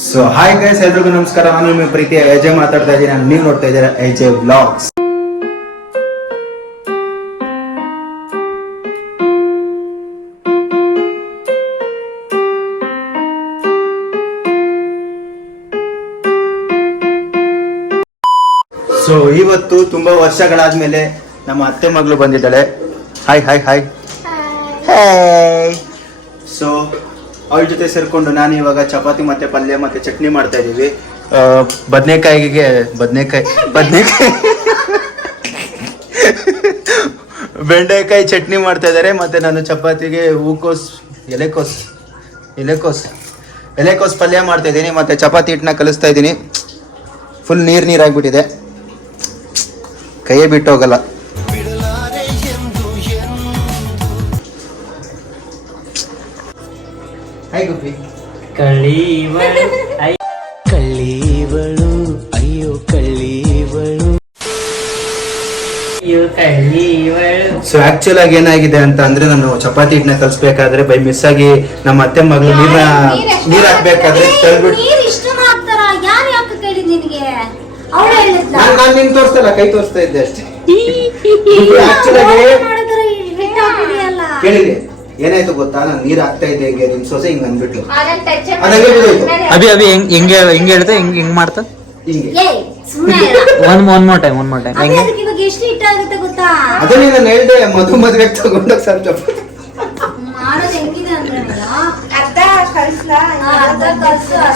So hi guys, ಎಲ್ರಿಗೂ ನಮಸ್ಕಾರ. ನಾನು ನಿಮ್ಮ ಪ್ರೀತಿಯ ಅಜಯ್ ಮಾತಾಡ್ತಾ ಇದ್ದೀನಿ. ನೀವು ನೋಡ್ತಾ ಇದ್ದೀರಾ ಅಜಯ್ ವ್ಲಾಗ್ಸ್. ಸೊ ಇವತ್ತು ತುಂಬಾ ವರ್ಷಗಳಾದ್ಮೇಲೆ ನಮ್ಮ ಅತ್ತೆ ಮಗಳು ಬಂದಿದ್ದಾಳೆ. Hi hi hi hi. So ಅವಳ ಜೊತೆ ಸೇರ್ಕೊಂಡು ನಾನು ಇವಾಗ ಚಪಾತಿ ಮತ್ತೆ ಪಲ್ಯ ಮತ್ತೆ ಚಟ್ನಿ ಮಾಡ್ತಾ ಇದ್ದೀವಿ. ಬದನೆಕಾಯಿ ಬೆಂಡೆಕಾಯಿ ಚಟ್ನಿ ಮಾಡ್ತಾ ಇದ್ದಾರೆ. ಮತ್ತೆ ನಾನು ಚಪಾತಿಗೆ ಎಲೆಕೋಸ್ ಪಲ್ಯ ಮಾಡ್ತಾ ಇದ್ದೀನಿ. ಮತ್ತೆ ಚಪಾತಿ ಹಿಟ್ಟನ್ನ ಕಲಿಸ್ತಾ ಇದ್ದೀನಿ. ಫುಲ್ ನೀರಾಗ್ಬಿಟ್ಟಿದೆ, ಕೈಯೇ ಬಿಟ್ಟು ಹೋಗಲ್ಲ. ಹಾಯ್ ಗುಬ್ಬಿ. ಕಳ್ಳೀವಳು ಅಯ್ಯೋ ಕಳ್ಳೀವಳು. ಸೊ ಆಕ್ಚುಲ್ ಆಗಿ ಏನಾಗಿದೆ ಅಂತ ಅಂದ್ರೆ, ನಾನು ಚಪಾತಿ ಹಿಟ್ಟನ್ನ ಕಲಿಸ್ಬೇಕಾದ್ರೆ ಬೈ ಮಿಸ್ ಆಗಿ ನಮ್ಮ ಅತ್ತೆ ಮಗಳು ನೀರ್ ಹಾಕ್ಬೇಕಾದ್ರೆ ನಾನು ನಿನ್ ತೋರಿಸ್ತಲ್ಲ, ಕೈ ತೋರಿಸ್ತಾ ಇದ್ದೆ ಅಷ್ಟೇ. ಆಕ್ಚುಲ್ ಆಗಿ ಕೇಳಿದೆ ಏನಾಯ್ತು ಗೊತ್ತಾ, ನಾನು ನೀರ್ ಹಾಕ್ತಾ ಇದ್ದೆ, ಹಿಂಗೆ ನಿಮ್ ಸೊಸೆ ಹಿಂಗ್ ಅಂದ್ಬಿಟ್ಲು. ಅಭಿ ಹೆಂಗ್ ಹೇಳ್ತಾ ಹಿಂಗ್ ಮಾಡ್ತಾ ಹಿಂಗೆ ಒನ್ ಮೋರ್ ಟೈಮ್ ಅದನ್ನೇ ನಾನು ಹೇಳ್ದೆ, ಮದುವೆ ತಗೊಂಡೋಗ್ ಸ್ವಲ್ಪ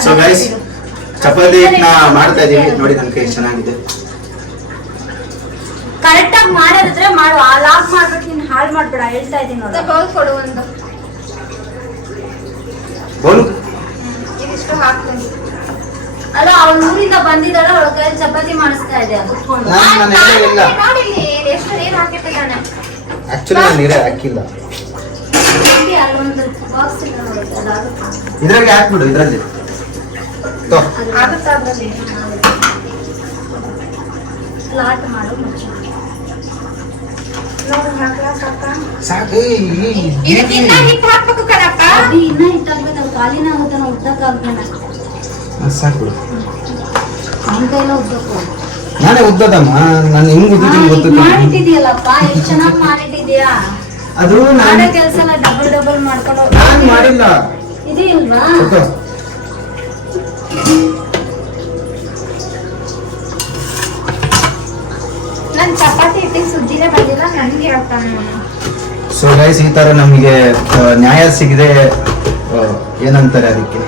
ಸೊ ಗೈಸ್, ಚಪಾತಿ ಹಿಟ್ಟನ್ನ ಮಾಡ್ತಾ ಇದೀವಿ. ನೋಡಿ ನನ್ ಕೈ ಚೆನ್ನಾಗಿದೆ. ಕರೆಕ್ಟ್ ಆಗಿ ಮಾಡೋದಿದ್ರೆ ಮಾಡು, ಲಾಕ್ ಮಾಡ್ಬಿಟ್ಟು ನೀನ್ ಹಾಳು ಮಾಡ್ಬೇಡ, ಹೇಳ್ತಾ ಇದೀನಿ ನೋಡಿ. ಬೌಲ್ ಕೊಡು ಒಂದು. ಬೋಲು ಇದಿಷ್ಟು ಹಾಕ್ತೀನಿ. ಅಲ್ಲ, ಅವಳು ಊರಿಂದ ಬಂದಿದ್ದಾಳೆ, ಅವಳ ಕೈಯಲ್ಲಿ ಚಪಾತಿ ಮಾಡಿಸ್ತಾ ಇದೆ ಕುತ್ಕೊಂಡು. ನಾನು ಹೇಳಿಲ್ಲ. ನೋಡಿ ಇಲ್ಲಿ ಎಷ್ಟು ನೀರು ಹಾಕಿಟ್ಟಿದ್ದಾನೆ. ಆಕ್ಚುಲಿ ನಾನು ನೀರೇ ಹಾಕಿಲ್ಲ. ಅಲ್ಲೊಂದು ಬಾಕ್ಸ್ ಇದೆ ನೋಡಿ, ಅದಾಗುತ್ತೆ. ಇದ್ರಾಗೆ ಹಾಕ್ಬಿಡು, ಇದ್ರಲ್ಲಿ ಆಗುತ್ತಾ ಅದ್ರಲ್ಲಿ ಲಾಟ್ ಮಾಡು ಮುಚ್ಚು. ಸಾಕು. ಇನ್ನ ಹಿಟ್ಟಾಕ್ಬೇಕು ಕಣಪ್ಪ. ಇನ್ನ ಹಿಟ್ಟಾಕ್ಬೇಕು, ಕಾಲಿನ ಆಗುತ್ತೆ, ನಾವು ಉದ್ದಕ್ಕಾಗ್ತಾನೆ. ಸಾಕು. ನಿನ್ ಕೈಲ ಉದ್ದಕ್ಕೂ ನಾನೇ ಉದ್ದದಮ್ಮ, ನಾನು ಹೆಂಗ್ ಉದ್ದಿದ್ದೀನಿ ಗೊತ್ತಿಲ್ಲ. ಮಾಡಿಟ್ಟಿದ್ಯಲ್ಲಪ್ಪ, ಎಷ್ಟು ಚೆನ್ನಾಗಿ ಮಾಡಿಟ್ಟಿದ್ಯಾ. ಅದು ಮಾಡೋ ಕೆಲಸ ಎಲ್ಲ ಡಬಲ್ ಮಾಡ್ಕೊಂಡು ನಾನು ಮಾಡಿಲ್ಲ. ಇದು ಇಲ್ವಾ? ನನ್ ಚಪಾತಿ ಹಿಟ್ಟಿಗೆ ಸುದ್ದಿನೇ ಬಂದಿಲ್ಲ, ನನ್ಗೆ ಹೇಳ್ತಾನೆ. ಸೊ ಗೈಸ್, ಈ ತರ ನಮಗೆ ನ್ಯಾಯ ಸಿಗದೆ, ಏನಂತಾರೆ ಅದಕ್ಕೆ,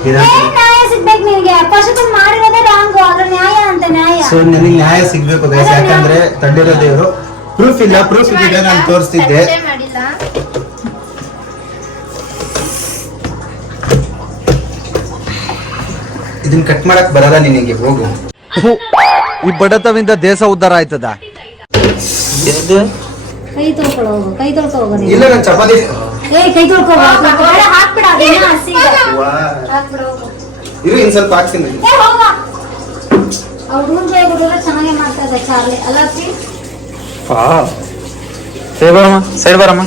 ನ್ಯಾಯ ಸಿಗ್ಬೇಕು ನಿನಗೆ. ಫಸ್ಟ್ ಮಾಡಿರೋದೇ ರಾಂಗು, ಅದ್ರ ನ್ಯಾಯ ಅಂತ ನ್ಯಾಯ. ಸೊ ನನಗೆ ನ್ಯಾಯ ಸಿಗ್ಬೇಕು ಗೈಸ್, ಯಾಕಂದ್ರೆ ತಂದಿರೋ ದೇವರು ಪ್ರೂಫ್ ಇಲ್ಲ. ಪ್ರೂಫ್ ಇದೆ, ನಾನು ತೋರಿಸ್ತಿದ್ದೆ. ಇದನ್ನ ಕಟ್ ಮಾಡಕ್ ಬರಲ್ಲ ನಿನಗೆ, ಹೋಗು. ಈ ಬಡತವಿಂದ ದೇಶ ಉದ್ಧಾರ ಆಯ್ತದ. ಕೈ ತೊಳ್ಕೊಳ್ಳೋ ಹೋಗು, ಕೈ ತೊಳ್ಕೊ ಹೋಗು. ಇಲ್ಲ, ನಾನು ಚಪಾತಿ ಕೈ ತೊಳ್ಕೊ ಹಾಕ್ಬಿಡ, ಅದೇನ ಹಸಿ ಹಾಕ್ಬಿಡ ಹೋಗು. ಇರು, ಇನ್ ಸ್ವಲ್ಪ ಹಾಕ್ತೀನಿ. ಅವ್ರು ರೂಮ್ ಹೋಗೋದ್ರೆ ಚೆನ್ನಾಗಿ ಮಾಡ್ತಾ ಇದ್ದ ಚಾರ್ಲಿ ಅಲ್ಲ ಅಪ್ಪಿ. ಸೈಡ್ ಬರಮ್ಮ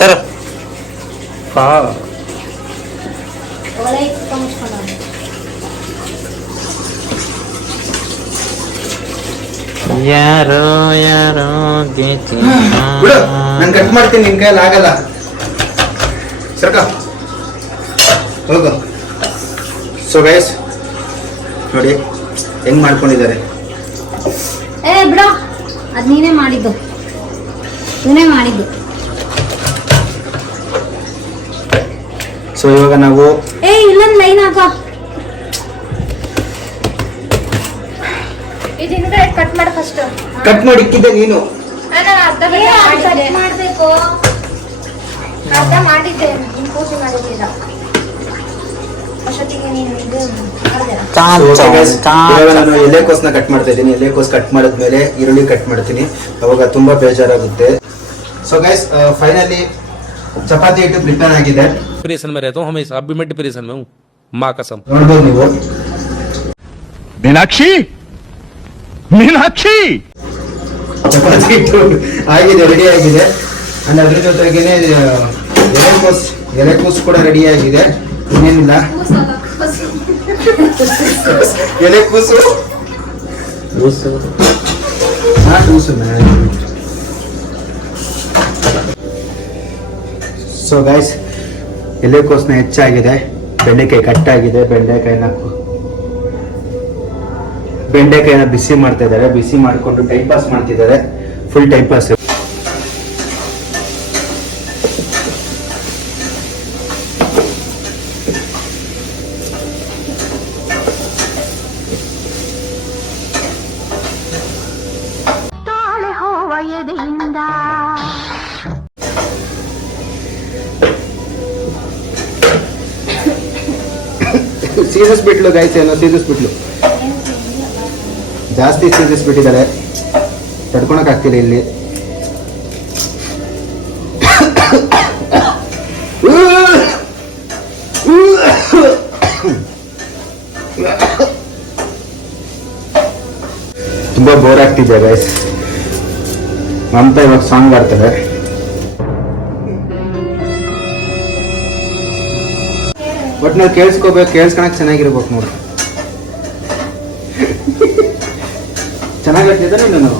ಸರ್. ಒಳ್ಳೆ ಮುಚ್ಕೊಂಡು ಯಾರೋ ಬಿಡು, ನಾನು ಕಟ್ ಮಾಡ್ತೀನಿ, ನಿನ್ ಕೈಯಲ್ಲಿ ಆಗಲ್ಲ. ಸರ್ಕ ಹೋಗು. ಸೊ ಗೈಸ್ ನೋಡಿ ಹೆಂಗ್ ಮಾಡ್ಕೊಂಡಿದ್ದಾರೆ. ಬಿಡೋ, ಅದ್ ನೀನೇ ಮಾಡಿದ್ದು, ನೀನೇ ಮಾಡಿದ್ದು. ಸೊ ಇವಾಗ ನಾವು ಇಲ್ಲೊಂದು ಲೈನ್ ಹಾಕೋ. ಇದರಿಂದ ಕಟ್ ಮಾಡಿ ಫಸ್ಟ್. ಕಟ್ ಮಾಡಿ ಇಕ್ಕಿದ್ದೆ ನೀನು. ಮಾಡ್ಬೇಕು, ಅರ್ಧ ಮಾಡಿದ್ದೆ, ಪೂಜೆ ಮಾಡಿದ್ದಿಲ್ಲ ಅಷ್ಟೊತ್ತಿಗೆ ನೀನು ಇದು ಇವಾಗ ನಾನು ಎಲೆಕೋಸ್ನ ಕಟ್ ಮಾಡ್ತಾ ಇದ್ದೀನಿ. ಎಲೆಕೋಸ್ ಕಟ್ ಮಾಡಿದ್ಮೇಲೆ ಈರುಳ್ಳಿ ಕಟ್ ಮಾಡ್ತೀನಿ, ಅವಾಗ ತುಂಬಾ ಬೇಜಾರಾಗುತ್ತೆ. ಸೊ ಗೈಸ್, ಫೈನಲಿ ಚಪಾತಿ ಹಿಟ್ಟು ಪ್ರಿಪೇರ್ ಆಗಿದೆ. डिप्रेशन में रहता हूँ हमेशा, अब भी मैं डिप्रेशन में हूँ, माँ कसम. ನೋಡ್ಬೋದು ನೀವು. ಮೀನಾಕ್ಷಿ ಚಪಾತಿ ಹಿಟ್ಟು ಆಗಿದೆ, ರೆಡಿ ಆಗಿದೆ. ಅಂಡ್ ಅದ್ರ ಜೊತೆಗೇನೆ ಎಲೆಕೋಸ್ ಕೂಡ ರೆಡಿ ಆಗಿದೆ. ಇನ್ನೇನಿಲ್ಲ, ಎಲೆಕೋಸು ಸೊ ಗೈಸ್, ಎಲೆಕೋಸನ್ನ ಹೆಚ್ಚಾಗಿದೆ, ಬೆಂಡೆಕಾಯಿ ಕಟ್ಟಾಗಿದೆ. ಬೆಂಡೆಕಾಯಿನ ಬಿಸಿ ಮಾಡ್ತಾ ಇದ್ದಾರೆ. ಬಿಸಿ ಮಾಡಿಕೊಂಡು ಟೈಮ್ ಪಾಸ್ ಮಾಡ್ತಿದ್ದಾರೆ. Full time pass. ಸೀರಿಸ್ಬಿಟ್ಲು ಗೈಸ್, ಏನೋ ಸೀರಿಸ್ಬಿಟ್ಲು, ಜಾಸ್ತಿ ಸೀರಿಸ್ಬಿಟ್ಟಿದ್ದಾರೆ, ತಡ್ಕೊಳಕ್ ಆಗ್ತಿಲ್ಲ ಇಲ್ಲಿ. ತುಂಬಾ ಬೋರ್ ಆಗ್ತಿದೆ ಗೈಸ್. ಮಮತಾ ಇವಾಗ ಸಾಂಗ್ ಆಡ್ತಾರೆ. ಬಟ್ ನಾವು ಕೇಳಿಸ್ಕೊಳಕ್ ಚೆನ್ನಾಗಿರ್ಬೇಕು ನೋಡಿ. ಚೆನ್ನಾಗಿರ್ತಿದ್ದ ನೀನು.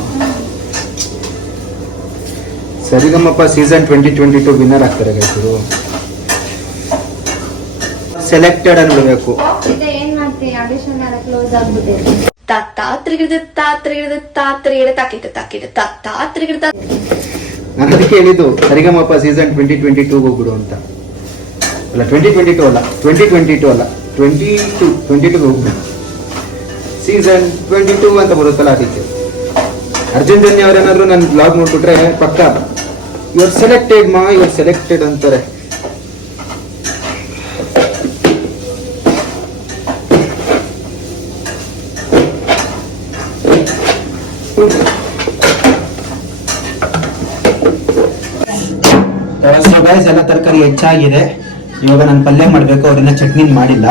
ಸರಿಗಮ್ಮಪ್ಪ ಸೀಸನ್ 2022 ವಿನ್ನರ್ ಆಗ್ತಾರೆ ಗೈಸರು. ಸೆಲೆಕ್ಟೆಡ್ ಅನ್ಬಿಡ್ಬೇಕು. ಏನ್ ಮಾಡ್ತೀವಿ, ಆಡಿಷನ್ ಕ್ಲೋಸ್ ಆಗ್ಬಿಟ್ಟಿದೆ. ನಾನು ಅದಕ್ಕೆ ಹೇಳಿದ್ದು ಸರಿಗಮ್ಮಪ್ಪ ಸೀಸನ್ 2022 ಹೋಗ್ಬಿಡು ಅಂತ. ಅಲ್ಲ 2022 ಅಲ್ಲ 22 ಹೋಗ್ಬಿಡು. ಸೀಸನ್ 22 ಅಂತ ಬರುತ್ತಲ್ಲ ಅದಕ್ಕೆ. ಅರ್ಜುನ್ ಜನ್ಯ ಅವರೇನಾದ್ರು ನನ್ನ ಬ್ಲಾಗ್ ನೋಡ್ಬಿಟ್ರೆ ಪಕ್ಕ ಯುವರ್ ಸೆಲೆಕ್ಟೆಡ್ ಅಂತಾರೆ. ಗೈಸ್, ಎಲ್ಲ ತರಕಾರಿ ಹೆಚ್ಚಾಗಿದೆ. ಇವಾಗ ನಾನು ಪಲ್ಯ ಮಾಡಬೇಕು. ಅವ್ರನ್ನ ಚಟ್ನಿ ಮಾಡಿಲ್ಲ,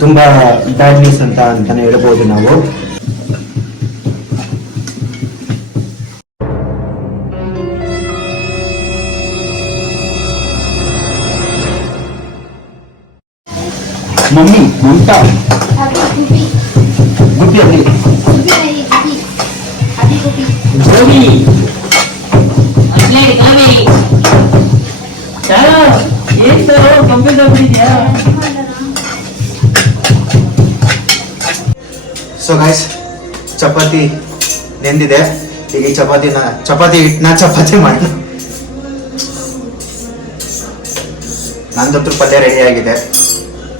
ತುಂಬಾ ಬ್ಯಾಡ್ ನ್ಯೂಸ್ ಅಂತಾನೆ ಹೇಳ್ಬೋದು ನಾವು. ಮಮತಾ ಗುಡ್ಡಿ ಅಲ್ಲಿ ಸೊ ಗೈಸ್, ಚಪಾತಿ ನೆಂದಿದೆ. ಈಗ ಈ ಚಪಾತಿ ಹಿಟ್ಟನ್ನ ಚಪಾತಿ ಮಾಡಿ ನಂದೊತ್ತು ಪಲ್ಯ ರೆಡಿ ಆಗಿದೆ.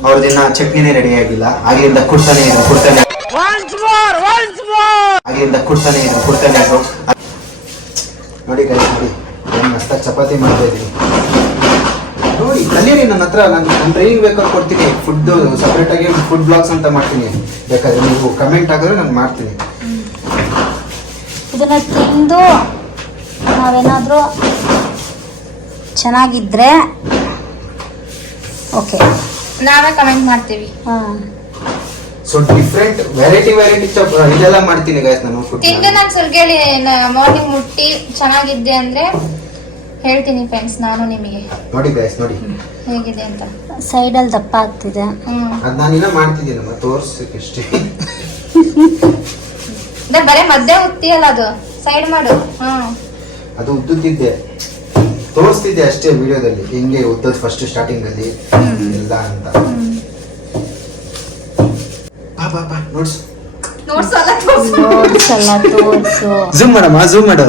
ಅವ್ರದಿನ್ನ ಚಟ್ನಿನೇ ರೆಡಿ ಆಗಿಲ್ಲ. ಆಗ್ಲಿಂದ ಕುಡ್ತಾನೆ ಇರೋ ನೋಡಿ ಗೈಸ್, ನೋಡಿ ಏನು ಮಸ್ತಾಗಿ ಚಪಾತಿ ಮಾಡ್ತಾ ಇದ್ದೀನಿ ನೋಡಿ. ಕಲೀರಿ ನನ್ನ ಹತ್ರ. ನಾನು ಟ್ರೈನಿಂಗ್ ಬೇಕಾದ್ರೆ ಕೊಡ್ತೀನಿ. ಫುಡ್ ಸಪ್ರೇಟ್ ಆಗಿ ಫುಡ್ ಬ್ಲಾಗ್ಸ್ ಅಂತ ಮಾಡ್ತೀನಿ. ಬೇಕಾದ್ರೆ ನೀವು ಕಮೆಂಟ್ ಆಗಿದ್ರೆ ನಾನು ಮಾಡ್ತೀನಿ. ಇದನ್ನ ತಿಂದು ನಾವೇನಾದ್ರೂ ಚೆನ್ನಾಗಿದ್ರೆ ಓಕೆ, ನಾವೇ ಕಮೆಂಟ್ ಮಾಡ್ತೀವಿ. ಸೊ ಡಿಫ್ರೆಂಟ್ ವೆರೈಟಿ ಇದೆಲ್ಲ ಮಾಡ್ತೀನಿ ಗೈಸ್ ನಾನು. ತಿಂದು ನಾನು ಸುರ್ಗೇಳಿ ಮಾರ್ನಿಂಗ್ ಮುಟ್ಟಿ ಚೆನ್ನಾಗಿದ್ದೆ ಅಂದ್ರೆ ಹೇಳ್ತೀನಿ ಫ್ರೆಂಡ್ಸ್ ನಾನು ನಿಮಗೆ. ನೋಡಿ ಗೈಸ್, ನೋಡಿ ಹೇಗಿದೆ ಅಂತ. ಸೈಡಲ್ಲಿ ದಪ್ಪ ಆಗ್ತಿದೆ. ಅದ್ ನಾನಿನ್ನ ಮಾಡ್ತಿದ್ದೀನಮ್ಮ, ತೋರ್ಸಕ್ಕೆ ಅಷ್ಟೇ. ಬರೇ ಮಧ್ಯೆ ಉತ್ತಿಯಲ್ಲ, ಅದು ಸೈಡ್ ಮಾಡು. ಅದು ಉದ್ದುತ್ತಿದ್ದೆ, ತೋರಿಸ್ತಿದ್ದೆ ಅಷ್ಟೇ ವಿಡಿಯೋದಲ್ಲಿ, ಹೆಂಗೆ ಉದ್ದದ್ ಫಸ್ಟ್ ಸ್ಟಾರ್ಟಿಂಗ್ ಅಲ್ಲಿ ಎಲ್ಲ ಅಂತ. ಝೂಮ್ ಮಾಡು.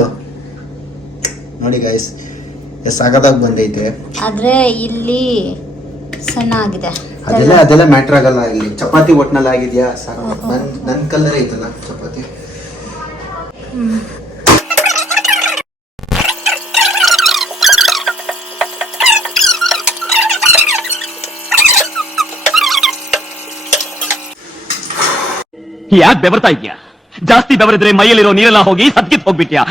ನೋಡಿ ಗೈಸ್, ಸಾಗದಾಗ ಬಂದೈತೆ. ಆದ್ರೆ ಇಲ್ಲಿ ಸಣ್ಣ ಆಗಿದೆ. ಅದೆಲ್ಲ ಮ್ಯಾಟ್ರ್ ಆಗಲ್ಲ. ಇಲ್ಲಿ ಚಪಾತಿ ಒಟ್ನಲ್ಲಿ ಆಗಿದ್ಯಾ ಸಾಕು. ನನ್ ಕಲರ್ ಐತಲ್ಲ ಚಪಾತಿ. ಯಾಕೆ ಬೆವರ್ತಾ ಇದ್ಯಾ? ಜಾಸ್ತಿ ಬೆವರಿದ್ರೆ ಮೈಯಲ್ಲಿರೋ ನೀರೆಲ್ಲ ಹೋಗಿ ಸತ್ಕಿತ್ ಹೋಗ್ಬಿಟ್ಯಾ?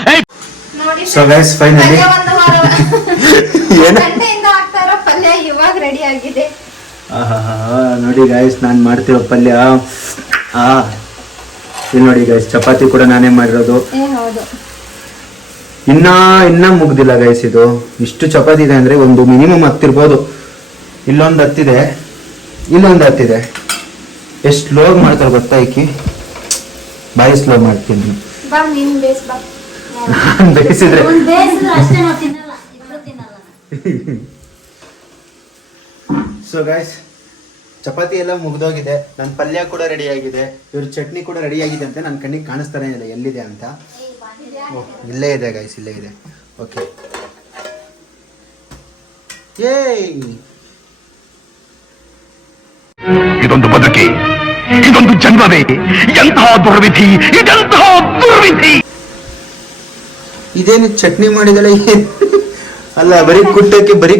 ಸೊ ಗೈಸ್, ಫೈನಲಿ ಪಲ್ಯ ಇವಾಗ ರೆಡಿ ಆಗಿದೆ. ನೋಡಿ ಗೈಸ್, ನಾನು ಮಾಡ್ತಿರೋ ಪಲ್ಯ. ಇಲ್ಲಿ ನೋಡಿ ಗೈಸ್, ಚಪಾತಿ ಕೂಡ ನಾನೇ ಮಾಡಿರೋದು. ಇನ್ನ ಮುಗ್ದಿಲ್ಲ ಗೈಸ್. ಇದು ಇಷ್ಟು ಚಪಾತಿ ಇದೆ ಅಂದ್ರೆ ಒಂದು ಮಿನಿಮಮ್ 10 ಇರ್ಬೋದು. ಇಲ್ಲೊಂದು 10 ಇದೆ, ಇಲ್ಲೊಂದು 10 ಇದೆ. ಎಷ್ಟು ಸ್ಲೋ ಮಾಡ್ತಾರೆ ಗೊತ್ತಾ ಈಕಿ, ಬಾರಿ ಸ್ಲೋ ಮಾಡ್ತೀನಿ. ಬಾ ನೀನ್ ಬೇಸ್ ಬಾ. ನಾನು ಬೇಯಿಸಿದ್ರೆ ಒಂದ್ ಬೇಯಿಸಿದ್ರೆ ಅಷ್ಟೇ ನಾವು ತಿನ್ನಲ್ಲ, ಇಬ್ರು ತಿನ್ನಲ್ಲ. ಸೊ ಗೈಸ್, ಚಪಾತಿ ಎಲ್ಲ ಮುಗ್ದೋಗಿದೆ, ನನ್ನ ಪಲ್ಯ ಕೂಡ ರೆಡಿ ಆಗಿದೆ, ಇವ್ರ ಚಟ್ನಿ ಕೂಡ ರೆಡಿ ಆಗಿದೆ ಅಂತ ನನ್ನ ಕಣ್ಣಿಗೆ ಕಾಣಿಸ್ತಾನೆ ಇಲ್ಲ ಎಲ್ಲಿದೆ ಅಂತ. ಇಲ್ಲೇ ಇದೆ ಗೈಸ್, ಇಲ್ಲೇ ಇದೆ. ಓಕೆ, ಏಯ್ ಇದೊಂದು ಬದುಕಿ, ಇದೊಂದು ಜನ್ಮವೇ, ಎಂತಹ ದುರ್ವಿಧಿ, ಇದೆಂತಹ ದುರ್ವಿಧಿ. ಇದೇನು ಚಟ್ನಿ ಮಾಡಿದಳೆ ಅಲ್ಲ, ಬರೀ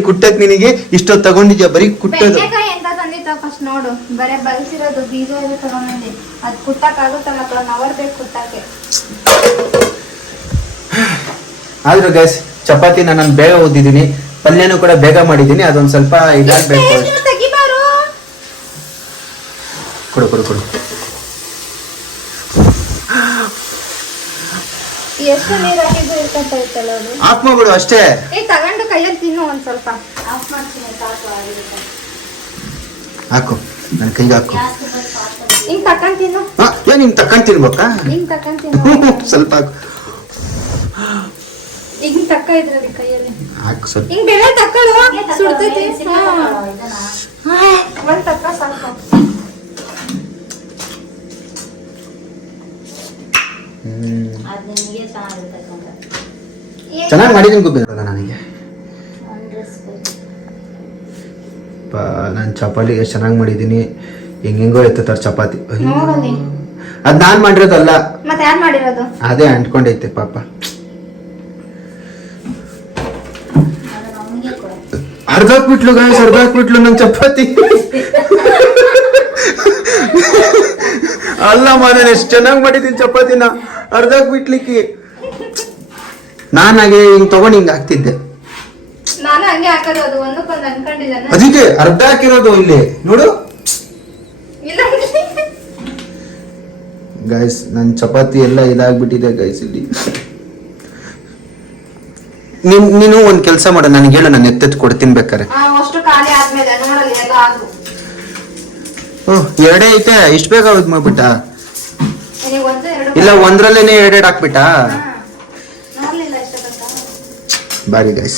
ಕುಟ್ಟಕ್ಕೆ ನಿನಗೆ ಇಷ್ಟೊತ್ತು ತಗೊಂಡಿದ್ಯಾ, ಬರೀ ಕುಟ್ಟೋದು. ಬೆಂಡೆಕಾಯಿ ಎಂತ ತಂದಿತ್ತ ಫಸ್ಟ್ ನೋಡು, ಬರೇ ಬಲ್ಸಿರೋದು ಬೀಜ ಎಲ್ಲ ತಗೊಂಡ್ಬಂದಿ. ಅದ್ ಕುಟ್ಟಕ್ ಆಗುತ್ತಲ್ಲ, 1 hour ಬೇಕು ಕುಟ್ಟಕ್ಕೆ. ಆದ್ರೂ ಗೈಸ್, ಚಪಾತಿನ ನಾನು ಬೇಗ ಓದಿದ್ದೀನಿ, ಪಲ್ಯನೂ ಕೂಡ ಬೇಗ ಮಾಡಿದ್ದೀನಿ. ಅದೊಂದು ಸ್ವಲ್ಪ ಇದಾಗಬೇಕು. ತೆಗಿಬಾರು. ಕೊಡು ಕೊಡು ಕೊಡು. ಎಷ್ಟು ನೀರ್ ಹಾಕಿದ್ರು ಇರ್ಕೊಂತ ಇರ್ತಲ್ಲ ಅದು. ಆಫ್ ಮಾಡ್ಬಿಡು ಅಷ್ಟೇ. ತಗೊಂಡು ಕೈಯಲ್ಲಿ ತಿನ್ನು ಒಂದ್ ಸ್ವಲ್ಪ. ಆಫ್ ಮಾಡ್ತೀನಿ ಸಾಕು. ಹಾಕು, ನನ್ನ ಕೈಗೆ ಹಾಕು. ಹಿಂಗ್ ತಕೊಂಡ್ ತಿನ್ನು. ಏನ್ ನಿಮ್ ತಕೊಂಡ್ ತಿನ್ಬೇಕಾ? ಹಿಂಗ್ ತಕೊಂಡ್ ತಿನ್ನು. ಸ್ವಲ್ಪ ಹಾಕು. ಹಿಂಗ್ ತಕ್ಕ ಇದ್ರಲ್ಲಿ ಕೈಯಲ್ಲಿ ಹಾಕು ಸ್ವಲ್ಪ. ಹಿಂಗ್ ಬೆಳೆ ತಕ್ಕಳು ಸುಡ್ತೈತಿ. ಒಂದ್ ತಕ್ಕ ಸಾಕು. ಚೆನ್ನಾಗಿ ಮಾಡಿದೀನಿ ಗೊತ್ತಿರಲ್ಲ ನನಗೆ. ನಾನು ಚಪಾತಿ ಎಷ್ಟು ಚೆನ್ನಾಗಿ ಮಾಡಿದ್ದೀನಿ, ಹೆಂಗೆಂಗೋ ಎತ್ತುತ್ತಾರೆ ಚಪಾತಿ. ಅದ್ ನಾನ್ ಮಾಡಿರೋದಲ್ಲ, ಮತ್ತೆ ಯಾರು ಮಾಡಿರೋದು? ಅದೇ ಅಂಟ್ಕೊಂಡೈತೆ ಪಾಪ. ಅರ್ಧಾಕ್ಬಿಟ್ಲು ಗಾಯಸ್, ಅರ್ಧಾಕ್ಬಿಟ್ಲು ನನ್ ಚಪಾತಿ. ಅಲ್ಲಮ್ಮ, ನಾನು ಎಷ್ಟು ಚೆನ್ನಾಗಿ ಮಾಡಿದ್ದೀನಿ ಚಪಾತಿನ, ಅರ್ಧಾಕ್ಬಿಟ್ಲಿಕ್ಕೆ. ನಾನಾಗೆ ಹಿಂಗ್ ತಗೊಂಡು ಹಿಂಗ್ ಹಾಕ್ತಿದ್ದೆ. ನಾನು ಹಂಗೆ ಹಾಕೋದು, ಅದು ಒಂದಕ್ಕೊಂದು ಅನ್ಕೊಂಡಿಲ್ಲ. ಅದಕ್ಕೆ ಅರ್ಧ ಹಾಕಿರೋದು ಇಲ್ಲಿ ನೋಡು. ಇಲ್ಲ ಗೈಸ್, ನನ್ನ ಚಪಾತಿ ಎಲ್ಲ ಇದಾಗ್ಬಿಟ್ಟಿದೆ ಗೈಸ್ ಇಲ್ಲಿ. ನೀನು ಒಂದ್ ಕೆಲಸ ಮಾಡ, ನನಗೆ ಹೇಳು, ನಾನು ಎತ್ತೆತ್ತು ಕೊಡ್ತೀನಿ ಬೇಕಾರೆ. ಅಷ್ಟು ಖಾಲಿ ಆದ್ಮೇಲೆ ನೋಡಲ್ಲಿ ಎಲ್ಲ ಆಗು. ಎರಡೇ ಐತೆ, ಇಷ್ಟು ಬೇಗ ಇದು ಮಾಡ್ಬಿಟ್ಟ? ಒಂದು ಎರಡು ಇಲ್ಲ, ಒಂದ್ರಲ್ಲೇನೆ ಎರಡೆರಡು ಹಾಕ್ಬಿಟ್ಟ? ನೋಡ್ಲಿಲ್ಲ ಇಷ್ಟಪಟ್ಟ. ಬಾರಿ ಗೈಸ್.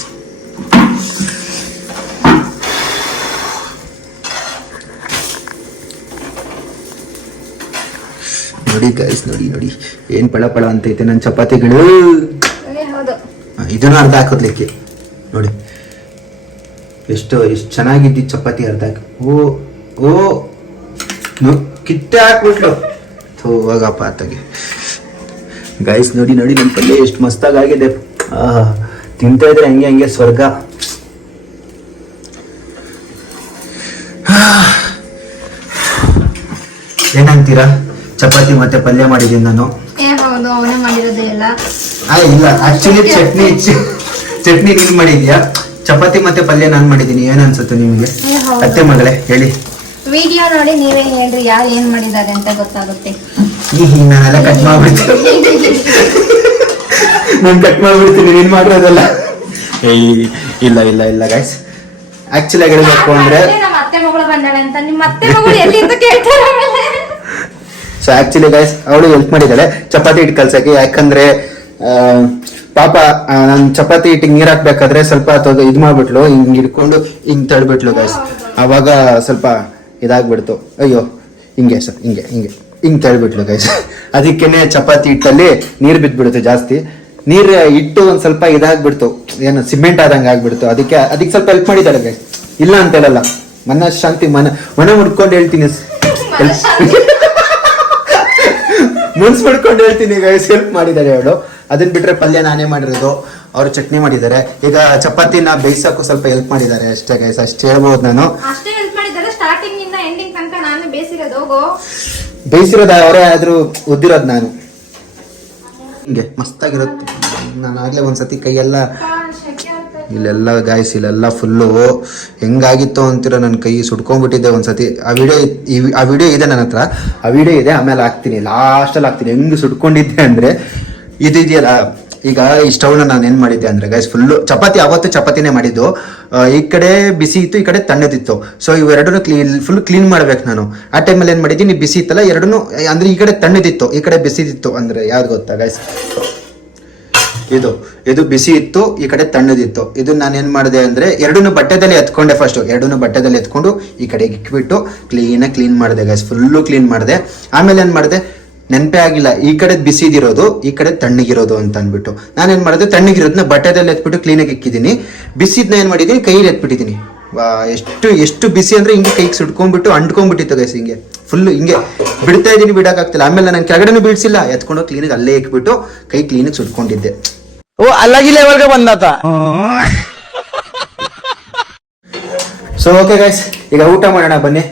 ನೋಡಿ ಗೈಸ್, ನೋಡಿ ನೋಡಿ ಏನ್ ಪಳ ಪಳ ಅಂತೈತೆ ನನ್ನ ಚಪಾತಿಗಳು. ಹೌದು, ಇದನ್ನ ಅರ್ಧ ಹಾಕೋದ್ಲಿಕ್ಕೆ ನೋಡಿ, ಎಷ್ಟು ಚೆನ್ನಾಗಿದ್ದಿ ಚಪಾತಿ. ಅರ್ಧ ಓ ಕಿತ್ತೆ ಹಾಕ್ಬಿಟ್ಲು. ಹೋಗಪ್ಪ ಆತಗೆ. ಗೈಸ್ ನೋಡಿ ನೋಡಿ, ನನ್ನ ಪಲ್ಯ ಎಷ್ಟು ಮಸ್ತಾಗಿದೆ. ತಿಂತಾ ಇದ್ರೆ ಹಂಗೆ ಹಂಗೆ ಸ್ವರ್ಗ. ಏನಂತೀರಾ? ಚಪಾತಿ ಮತ್ತೆ ಪಲ್ಯ ಮಾಡಿದ್ದೀನಿ ನಾನು. ಹೌದು, ಅವನೇ ಮಾಡಿರೋದೇ ಎಲ್ಲ. ಇಲ್ಲ, ಆಕ್ಚುಲಿ ಚಟ್ನಿ ನೀನ್ ಮಾಡಿದ್ಯಾ, ಚಪಾತಿ ಮತ್ತೆ ಪಲ್ಯ ನಾನ್ ಮಾಡಿದೀನಿ. ಏನ್ ಅನ್ಸುತ್ತೆ ನಿಮ್ಗೆ ಅತ್ತೆ ಮಗಳೇ? ಹೇಳಿ. ವಿಡಿಯೋ ನೋಡಿ ನೀವೇ ಹೇಳ್ರಿ ಯಾರು ಏನ್ ಮಾಡಿದ್ದಾರೆ ಅಂತ ಗೊತ್ತಾಗುತ್ತೆ. ನಾನೆಲ್ಲ ಕಟ್ ಮಾಡ್ಬಿಡ್ತೀನಿ, ನಾನು ಕಟ್ ಮಾಡ್ಬಿಡ್ತೀನಿ, ನೀನ್ ಮಾಡಿರೋದಲ್ಲ. ಇಲ್ಲ ಇಲ್ಲ ಇಲ್ಲ ಗೈಸ್, ಆಕ್ಚುಲಿ ಆಗಿ ಹೇಳ್ಬೇಕು ಅಂದ್ರೆ ನಮ್ಮ ಅತ್ತೆ ಮಗಳು ಬಂದಾಳೆ ಅಂತ. ನಿಮ್ಮ ಅತ್ತೆ ಮಗಳು ಎಲ್ಲಿ ಅಂತ ಕೇಳ್ತಾರೆ. ಸೊ ಆಕ್ಚುಲಿ ಗೈಸ್, ಅವಳು ಹೆಲ್ಪ್ ಮಾಡಿದ್ದಾಳೆ ಚಪಾತಿ ಹಿಟ್ಟು ಕಲ್ಸಕ್ಕೆ. ಯಾಕಂದ್ರೆ ಪಾಪ ನಾನು ಚಪಾತಿ ಹಿಟ್ಟಿಗೆ ನೀರ್ ಹಾಕ್ಬೇಕಾದ್ರೆ ಸ್ವಲ್ಪ ಇದು ಮಾಡ್ಬಿಟ್ಲು, ಹಿಂಗ್ ಹಿಡ್ಕೊಂಡು ಹಿಂಗ್ ತಳ್ಬಿಟ್ಲು ಗೈಸ್. ಅವಾಗ ಸ್ವಲ್ಪ ಇದಾಗ್ಬಿಡ್ತು. ಅಯ್ಯೋ, ಹಿಂಗೆ ಸರ್, ಹಿಂಗೆ ಹಿಂಗೆ ಹಿಂಗ್ ತಳ್ಬಿಟ್ಲು ಗೈಸ್. ಅದಕ್ಕೇನೆ ಚಪಾತಿ ಹಿಟ್ಟಲ್ಲಿ ನೀರ್ ಬಿದ್ಬಿಡುತ್ತೆ ಜಾಸ್ತಿ. ನೀರ್ ಇಟ್ಟು ಒಂದ್ ಸ್ವಲ್ಪ ಇದಾಗ್ಬಿಡ್ತು, ಏನು ಸಿಮೆಂಟ್ ಆದಂಗೆ ಆಗ್ಬಿಡ್ತು. ಅದಕ್ಕೆ ಸ್ವಲ್ಪ ಹೆಲ್ಪ್ ಮಾಡಿದ್ದಾಳೆ ಗೈಸ್, ಇಲ್ಲ ಅಂತ ಹೇಳಲ್ಲ. ಮನಃಶಾಂತಿ ಮನ ಮುಡ್ಕೊಂಡು ಹೇಳ್ತೀನಿ, ಮನ್ಸ್ ಮಾಡ್ಕೊಂಡು ಹೇಳ್ತೀನಿ ಗೈಸ್, ಹೆಲ್ಪ್ ಮಾಡಿದ್ದಾರೆ ಅವಳು. ಅದನ್ನ ಬಿಟ್ರೆ ಪಲ್ಯ ನಾನೇ ಮಾಡಿರೋದು, ಅವ್ರು ಚಟ್ನಿ ಮಾಡಿದ್ದಾರೆ. ಈಗ ಚಪಾತಿನ ಬೇಯಿಸಕ್ಕೂ ಸ್ವಲ್ಪ ಹೆಲ್ಪ್ ಮಾಡಿದ್ದಾರೆ ಅಷ್ಟೇ ಗೈಸ್, ಅಷ್ಟೇ ಹೇಳ್ಬೋದು ನಾನು. ಅಷ್ಟೇ ಹೆಲ್ಪ್ ಮಾಡಿದ್ದಾರೆ, ಸ್ಟಾರ್ಟಿಂಗ್ ಇಂದ ಎಂಡಿಂಗ್ ತನಕ ನಾನು ಬೇಯಿಸಿರೋದು. ಹೋಗೋ, ಬೇಯಿಸಿರೋದು ಅವರೇ ಆದ್ರೂ ಉದ್ದಿರೋದು ನಾನು. ಹಿಂಗೆ ಮಸ್ತಾಗಿರುತ್ತೆ. ನಾನು ಆಗ್ಲೇ ಒಂದ್ಸತಿ ಕೈಯೆಲ್ಲ ಇಲ್ಲೆಲ್ಲ ಗಾಯ್ಸ್, ಇಲ್ಲೆಲ್ಲ ಫುಲ್ಲು ಹೆಂಗಾಗಿತ್ತು ಅಂತೀರ, ನನ್ನ ಕೈ ಸುಡ್ಕೊಂಡ್ಬಿಟ್ಟಿದ್ದೆ ಒಂದ್ಸತಿ. ಆ ವಿಡಿಯೋ ಇದೆ ನನ್ನ ಹತ್ರ, ಆ ವಿಡಿಯೋ ಇದೆ, ಆಮೇಲೆ ಹಾಕ್ತೀನಿ, ಲಾಸ್ಟಲ್ಲಿ ಹಾಕ್ತೀನಿ. ಹೆಂಗ್ ಸುಡ್ಕೊಂಡಿದ್ದೆ ಅಂದ್ರೆ, ಇದೆಯಲ್ಲ ಈಗ ಈ ಸ್ಟವ್ನ ನಾನು ಏನ್ ಮಾಡಿದ್ದೆ ಅಂದ್ರೆ ಗೈಸ್ ಫುಲ್ಲು ಚಪಾತಿ, ಅವತ್ತು ಚಪಾತಿನೇ ಮಾಡಿದ್ದು. ಈ ಕಡೆ ಬಿಸಿ ಇತ್ತು, ಈ ಕಡೆ ತಣ್ಣದಿತ್ತು. ಸೊ ಇವೆರಡನ್ನು ಫುಲ್ ಕ್ಲೀನ್ ಮಾಡ್ಬೇಕು ನಾನು. ಆ ಟೈಮಲ್ಲಿ ಏನ್ ಮಾಡಿದ್ದೀನಿ, ಬಿಸಿ ಇತ್ತಲ್ಲ ಎರಡನ್ನೂ, ಅಂದ್ರೆ ಈ ಕಡೆ ತಣ್ಣದಿತ್ತು, ಈ ಕಡೆ ಬಿಸಿದಿತ್ತು. ಅಂದ್ರೆ ಯಾವ್ದು ಗೊತ್ತಾ ಗೈಸ್, ಇದು ಬಿಸಿ ಇತ್ತು, ಈ ಕಡೆ ತಣ್ಣದಿತ್ತು. ಇದು ನಾನು ಏನ್ ಮಾಡಿದೆ ಅಂದ್ರೆ ಎರಡನ್ನೂ ಬಟ್ಟೆದಲ್ಲಿ ಎತ್ಕೊಂಡೆ. ಫಸ್ಟ್ ಎರಡನ್ನೂ ಬಟ್ಟೆದಲ್ಲಿ ಎತ್ಕೊಂಡು ಈ ಕಡೆಗೆ ಇಕ್ಬಿಟ್ಟು ಕ್ಲೀನ್ ಮಾಡಿದೆ ಗೈಸ್, ಫುಲ್ಲು ಕ್ಲೀನ್ ಮಾಡಿದೆ. ಆಮೇಲೆ ಏನ್ ಮಾಡಿದೆ, ನೆನಪೇ ಆಗಿಲ್ಲ ಈ ಕಡೆ ಬಿಸಿದಿರೋದು, ಈ ಕಡೆ ತಣ್ಣಗಿರೋದು ಅಂತ ಅಂದ್ಬಿಟ್ಟು ನಾನೇನ್ ಮಾಡಿದೆ, ತಣ್ಣಗಿರೋದನ್ನ ಬಟ್ಟೆದಲ್ಲಿ ಎತ್ಬಿಟ್ಟು ಕ್ಲೀನಾಗಿ ಇಕ್ಕಿದ್ದೀನಿ. ಬಿಸಿದ್ನ ಏನ್ ಮಾಡಿದ್ದೀನಿ, ಕೈಯಲ್ಲಿ ಎತ್ಬಿಟ್ಟಿದ್ದೀನಿ. ಎಷ್ಟು ಬಿಸಿ ಅಂದ್ರೆ ಹಿಂಗೆ ಕೈಗೆ ಸುಟ್ಕೊಂಡ್ಬಿಟ್ಟು ಅಂಟ್ಕೊಂಡ್ಬಿಟ್ಟಿತ್ತು ಗೈಸ್, ಹಿಂಗೆ ಫುಲ್ ಹಿಂಗೆ ಬಿಡ್ತಾ ಇದ್ದೀನಿ, ಬಿಡಕ್ಕಾಗ್ತಿಲ್ಲ. ಆಮೇಲೆ ನಾನು ಕೆಳಗಡೆನೂ ಬೀಳ್ಸಿಲ್ಲ, ಎತ್ಕೊಂಡು ಕ್ಲೀನಾಗಿ ಅಲ್ಲೇ ಇಕ್ಬಿಟ್ಟು ಕೈ ಕ್ಲೀನಾಗಿ ಸುಟ್ಕೊಂಡಿದ್ದೆ. ಓ ಅಲ್ಲಾಗಿ ಲೆವೆಲ್ಗೆ ಬಂದಾತ. ಸೊ ಓಕೆ ಗೈಸ್, ಈಗ ಊಟ ಮಾಡೋಣ ಬನ್ನಿ.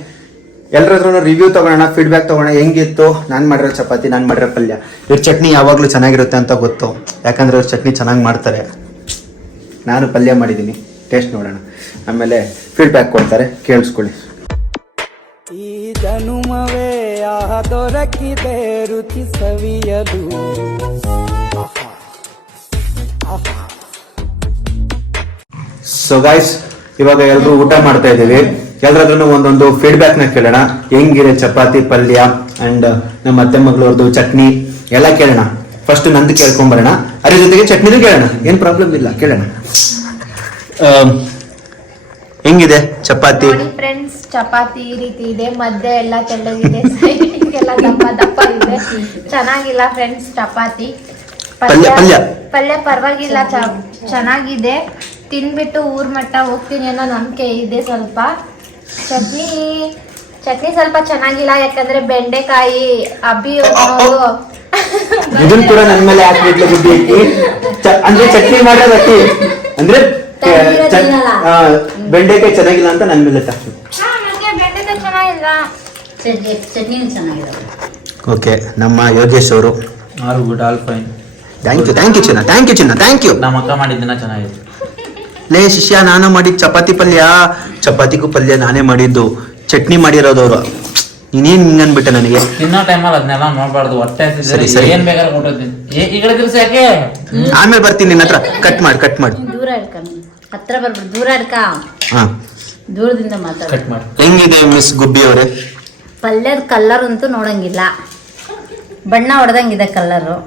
ಎಲ್ಲರ ಹತ್ರ ರಿವ್ಯೂ ತಗೊಳ್ಳೋಣ, ಫೀಡ್ಬ್ಯಾಕ್ ತಗೋಣ, ಹೆಂಗಿತ್ತು ನಾನು ಮಾಡಿರೋ ಚಪಾತಿ, ನಾನು ಮಾಡಿರೋ ಪಲ್ಯ. ಇವ್ರ ಚಟ್ನಿ ಯಾವಾಗಲೂ ಚೆನ್ನಾಗಿರುತ್ತೆ ಅಂತ ಗೊತ್ತು, ಯಾಕಂದ್ರೆ ಅವ್ರ ಚಟ್ನಿ ಚೆನ್ನಾಗಿ ಮಾಡ್ತಾರೆ. ನಾನು ಪಲ್ಯ ಮಾಡಿದ್ದೀನಿ, ಟೇಸ್ಟ್ ನೋಡೋಣ, ಆಮೇಲೆ ಫೀಡ್ಬ್ಯಾಕ್ ಕೊಡ್ತಾರೆ, ಕೇಳಿಸ್ಕೊಳ್ಳಿ. ಈ ಜನುಮವೇ ದೊರಕಿದೆ ರುಚಿ ಸವಿಯಲು. ಸೊ ಗೈಸ್, ಇವಾಗ ಎಲ್ಲರೂ ಊಟ ಮಾಡ್ತಾ ಇದ್ದೀವಿ. ಎಲ್ಲರದ್ರೂ ಒಂದೊಂದು ಫೀಡ್ಬ್ಯಾಕ್ ನ ಕೇಳೋಣ, ಹೆಂಗಿದೆ ಚಪಾತಿ, ಪಲ್ಯ ಅಂಡ್ ನಮ್ಮ ಅತ್ತೆ ಮಗಳವ್ರದ್ದು ಚಟ್ನಿ ಎಲ್ಲ ಕೇಳೋಣ. ಫಸ್ಟ್ ನಂದು ಕೇಳ್ಕೊಂಬರೋಣ, ಅದ್ರ ಜೊತೆಗೆ ಚಟ್ನಿನೂ ಕೇಳೋಣ, ಏನ್ ಪ್ರಾಬ್ಲಮ್ ಇಲ್ಲ, ಕೇಳೋಣ. ಹೆಂಗಿದೆ ಚಪಾತಿ? ಫ್ರೆಂಡ್ಸ್, ಚಪಾತಿ ಈ ರೀತಿ ಇದೆ, ಮಧ್ಯೆ ಎಲ್ಲ ತೆಳ್ಳಗಿದೆ, ಸೈಡಿಗೆಲ್ಲ ದಪ್ಪ ಇದೆ. ಚೆನ್ನಾಗಿಲ್ಲ ಫ್ರೆಂಡ್ಸ್ ಚಪಾತಿ. ಪಲ್ಯ ಪರವಾಗಿಲ್ಲ, ಚೆನ್ನಾಗಿದೆ. ತಿನ್ಬಿಟ್ಟು ಊರ್ ಮಟ್ಟ ಹೋಗ್ತೀನಿ ಅನ್ನೋ ನಂಬಿಕೆ ಇದೆ. ಸ್ವಲ್ಪ ಚಟ್ನಿ ಸ್ವಲ್ಪ ಚೆನ್ನಾಗಿಲ್ಲ, ಯಾಕಂದ್ರೆ ಬೆಂಡೆಕಾಯಿ ಇದನ್ ಕೂಡ ನನ್ನ ಮೇಲೆ ಹಾಕ್ಬಿಟ್ಲು ಬುದ್ಧಿ ಐತಿ. ಅಂದ್ರೆ ಚಟ್ನಿ ಮಾಡೋದಕ್ಕೆ ಅಂದ್ರೆ ಬೆಂಡೆಕಾಯಿ ಚೆನ್ನಾಗಿಲ್ಲ ಅಂತ ನನ್ನ ಮೇಲೆ ಬೆಂಡೆಕಾಯಿ ಚೆನ್ನಾಗಿಲ್ಲ, ಚಟ್ನಿ ಚೆನ್ನಾಗಿದೆ. ಓಕೆ, ನಮ್ಮ ಯೋಗೇಶ್ ಅವರು all good, all fine. Thank you ಚಿನ್ನ. ನಮ್ಮ ಅಕ್ಕ ಮಾಡಿದ್ದಿನ ಚೆನ್ನಾಗಿದೆ. ಲೇ ಶಿಷ್ಯ, ನಾನು ಮಾಡಿದ್ ಚಪಾತಿ ಪಲ್ಯ, ಚಪಾತಿಗೂ ಪಲ್ಯ ನಾನೇ ಮಾಡಿದ್ದು, ಚಟ್ನಿ ಮಾಡಿರೋದವ್ರು. ನೀನೇನ್ ಹಿಂಗನ್ಬಿಟ್ಟೆ ನನಗೆ. ತಿನ್ನೋ ಟೈಮಲ್ಲಿ ಅದನ್ನೆಲ್ಲ ನೋಡ್ಬಾರ್ದು, ಹೊಟ್ಟೆ ಸರಿ. ಏನ್ ಬೇಕಾದ್ರೆ ಕೊಟ್ಟಿರ್ತೀನಿ. ಈ ಕಡೆ ದಿವಸ ಯಾಕೆ ಆಮೇಲೆ ಬರ್ತೀನಿ ನಿನ್ನ ಹತ್ರ. ಕಟ್ ಮಾಡಿ ದೂರ ಇಡ್ಕ, ಹತ್ರ ಬರ್ಬಿಡು, ದೂರ ಇಡ್ಕ, ಹಾ, ದೂರದಿಂದ ಮಾತಾಡ. ಕಟ್ ಮಾಡಿ. ಹೆಂಗಿದೆ ಮಿಸ್ ಗುಬ್ಬಿ ಅವರೇ? ಪಲ್ಯದ ಕಲರ್ ಅಂತೂ ನೋಡಂಗಿಲ್ಲ, ಬಣ್ಣ ಹೊಡೆದಂಗಿದೆ ಕಲರು.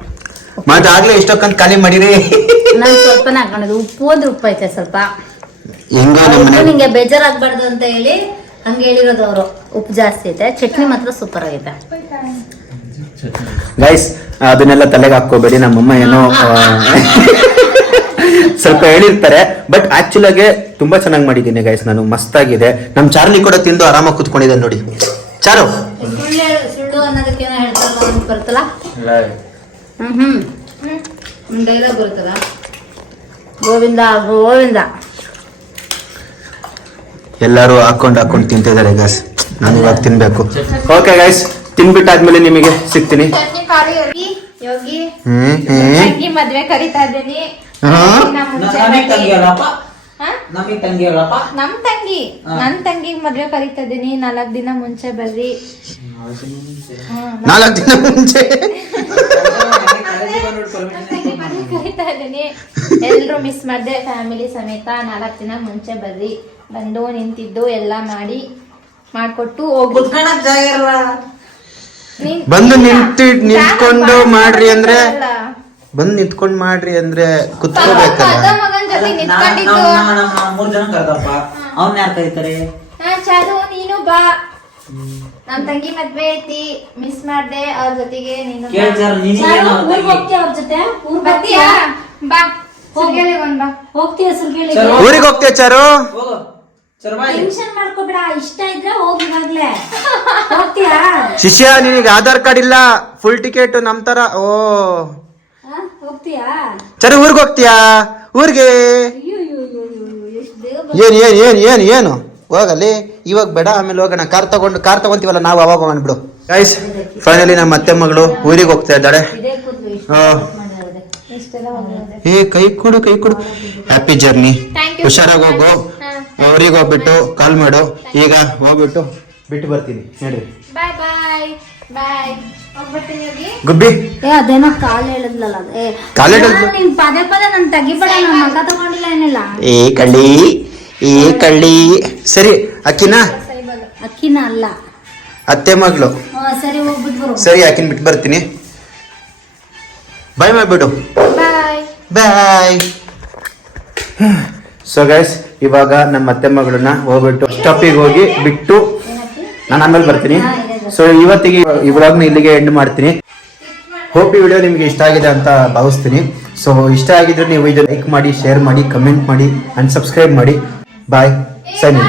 ಮತ್ತೆ ಆಗ್ಲೇ ಇಷ್ಟೊಕ್ಕಂತ ಖಾಲಿ ಮಾಡಿರಿ. ನಾನು ಸ್ವಲ್ಪನೇ ಹಾಕೊಂಡಿದ್ದು, ಉಪ್ಪು ಅಂದ್ರೆ ಉಪ್ಪು ಐತೆ ಸ್ವಲ್ಪ. ಹೆಂಗೋ ನಮ್ಮನೆ ನಿಂಗೆ ಬೇಜಾರಾಗ್ಬಾರ್ದು ಅಂತ ಹೇಳಿ ಹಂಗೆ ಹೇಳಿರೋದು ಅವರು. ಉಪ್ಪು ಜಾಸ್ತಿ ಐತೆ, ಚಟ್ನಿ ಮಾತ್ರ ಸೂಪರ್ ಆಗೈತೆ ಗೈಸ್. ಅದನ್ನೆಲ್ಲ ತಲೆಗೆ ಹಾಕೋಬೇಡಿ, ನಮ್ಮಮ್ಮ ಏನೋ ಸ್ವಲ್ಪ ಹೇಳಿರ್ತಾರೆ, ಬಟ್ ಆಕ್ಚುಲ್ ಆಗಿ ತುಂಬಾ ಚೆನ್ನಾಗಿ ಮಾಡಿದ್ದೀನಿ ಗೈಸ್ ನಾನು. ಮಸ್ತಾಗಿದೆ. ನಮ್ ಚಾರ್ಲಿ ಕೂಡ ತಿಂದು ಆರಾಮಾಗಿ ಕುತ್ಕೊಂಡಿದ್ದೆ ನೋಡಿ. ಚಾರು ಸುಳ್ಳು ಅನ್ನೋದಕ್ಕೆ ಏನೋ ಹೇಳ್ತಾರ ಬರ್ತಲ್ಲ, ಡೈಲಾಗ್ ಬರುತ್ತಲ್ಲ, ಗೋವಿಂದ ಗೋವಿಂದ. ಎಲ್ಲರೂ ಹಾಕೊಂಡು ತಿಂತಿದ್ದಾರೆ ಗೈಸ್, ನಾನು ಇವಾಗ ತಿನ್ಬೇಕು. ಓಕೆ ಗೈಸ್, ತಿನ್ಬಿಟ್ಟಾದ್ಮೇಲೆ ನಿಮಗೆ ಸಿಗ್ತೀನಿ. ಚಟ್ನಿ ಖಾಲಿ ಯೋಗಿ. ತಂಗಿ ಮದ್ವೆ ಕರಿತಾ ಇದ್ದೀನಿ. ನನ್ ತಂಗಿ ಮದ್ವೆ ಕರಿತಾ ಇದ್ದೀನಿ. 4 ದಿನ ಮುಂಚೆ ಬರ್ರಿ. 4 ದಿನ ಮುಂಚೆ ಕರಿತಾ ಇದ್ದೀನಿ, ಎಲ್ರು ಮಿಸ್ ಮಾಡ್ದೆ, ಫ್ಯಾಮಿಲಿ ಸಮೇತ 4 ದಿನ ಮುಂಚೆ ಬರ್ರಿ. ಬಂದು ನಿಂತಿದ್ದು ಎಲ್ಲ ಮಾಡ್ಕೊಟ್ಟು ಹೋಗಿ. ಬಂದು ನಿಂತ್ಕೊಂಡು ಮಾಡ್ರಿ ಅಂದ್ರೆ, ಬಂದು ನಿಂತ್ಕೊಂಡು ಮಾಡ್ರಿ ಅಂದ್ರೆ ಕುತ್ಕೋಬೇಕಲ್ಲ. ಮಗನ್ ಜೊತೆ ನಿಂತ್ಕೊಂಡಿದ್ದು. 3 ಜನ ಕರ್ದಪ್ಪ, ಅವ್ನ ಯಾರು ಕರೀತಾರೆ? ಚಾರು ನೀನು ಬಾ, ನಮ್ ತಂಗಿ ಮದ್ವೆ ಐತಿ, ಮಿಸ್ ಮಾಡ್ದೆ. ಅವ್ರ ಜೊತೆಗೆ ನೀನು ಹೋಗ್ತೀಯ ಅವ್ರ ಜೊತೆ? ಬರ್ತೀಯಾ? ಬಾ, ಸುರ್ಗೇಳಿಗ್ ಒಂದ್ ಬಾ. ಹೋಗ್ತೀಯ ಸುರ್ಗೇಳಿ? ಊರಿಗೆ ಹೋಗ್ತೀಯ ಚಾರು? ಟೆನ್ಷನ್ ಮಾಡ್ಕೋಬೇಡ, ಇಷ್ಟ ಇದ್ರೆ ಹೋಗಿ ಇವಾಗ್ಲೇ. ಹೋಗ್ತೀಯಾ? ಶಿಷ್ಯ, ನಿನಗೆ ಆಧಾರ್ ಕಾರ್ಡ್ ಇಲ್ಲ, ಫುಲ್ ಟಿಕೆಟ್ ನಮ್ ತರ. ಓ ಹೋಗ್ತೀಯಾ? ಚಾರು ಊರಿಗೆ ಹೋಗ್ತೀಯಾ? ಊರಿಗೆ ಏನು ಹೋಗಲ್ಲಿ, ಇವಾಗ ಬೇಡ, ಆಮೇಲೆ ಹೋಗೋಣ. ಕಾರ್ ತಗೊಂತೀವಲ್ಲ ನಾವು, ಅವಾಗ ಹೋಗೋಣ ಬಿಡು. ಗೈಸ್, ಫೈನಲಿ ನಮ್ಮ ಅತ್ತೆ ಮಗಳು ಊರಿಗೆ ಹೋಗ್ತಾ ಇದ್ದಾಳೆ. ಕೈ ಕೊಡು. ಹ್ಯಾಪಿ ಜರ್ನಿ, ಹುಷಾರಾಗಿ ಹೋಗು. ಊರಿಗೆ ಹೋಗ್ಬಿಟ್ಟು ಕಾಲ್ ಮಾಡು. ಈಗ ಹೋಗ್ಬಿಟ್ಟು ಬಿಟ್ಟು ಬರ್ತೀನಿ, ನೋಡ್ರಿ. ಬಾಯ್ ಬಾಯ್ ಬಾಯ್ ಹೋಗ್ಬರ್ತೀನಿ ಹೋಗಿ. ಗುಬ್ಬಿ ಅದೇನೋ ಕಾಲ್ ಹೇಳಿದ್ಲಲ್ಲ ಅದೇ ಕಾಲ್ ಹೇಳಿದ್ಲು? ನೀನ್ ಪದೇ ಪದೇ ನನ್ ತೆಗಿಬೇಡ, ನಾನು ಮಗ ತಗೊಂಡಿಲ್ಲ ಏನಿಲ್ಲ. ಕಳ್ಳಿ ಸರಿ ಅಕ್ಕಿನ ಅಕ್ಕಿನ ಅಲ್ಲ. ಅತ್ತೆ ಮಗಳು. ಸರಿ ಹೋಗ್ಬಿಟ್ಟು ಬರು. ಸರಿ ಆಕಿನ ಬಿಟ್ಟು ಬರ್ತೀನಿ. ಬಾಯ್ ಮಾಡ್ಬಿಡು. ಬಾಯ್ ಬಾಯ್. ಸೊ ಗೈಸ್ ಇವಾಗ ನಮ್ಮ ಅತ್ತೆ ಮಗಳನ್ನ ಹೋಗ್ಬಿಟ್ಟು ಸ್ಟಾಪಿಗೆ ಹೋಗಿ ಬಿಟ್ಟು ನಾನು ಆಮೇಲೆ ಬರ್ತೀನಿ. ಸೊ ಇವತ್ತಿಗೆ ಈ ವ್ಲಾಗ್ನ ಇಲ್ಲಿಗೆ ಎಂಡ್ ಮಾಡ್ತೀನಿ. ಹೋಪ್ ಈ ವಿಡಿಯೋ ನಿಮಗೆ ಇಷ್ಟ ಆಗಿದೆ ಅಂತ ಭಾವಿಸ್ತೀನಿ. ಸೊ ಇಷ್ಟ ಆಗಿದ್ರೆ ನೀವು ಇದನ್ನ ಲೈಕ್ ಮಾಡಿ, ಶೇರ್ ಮಾಡಿ, ಕಮೆಂಟ್ ಮಾಡಿ ಅಂಡ್ ಸಬ್ಸ್ಕ್ರೈಬ್ ಮಾಡಿ. ಬಾಯ್. ಸೈನ್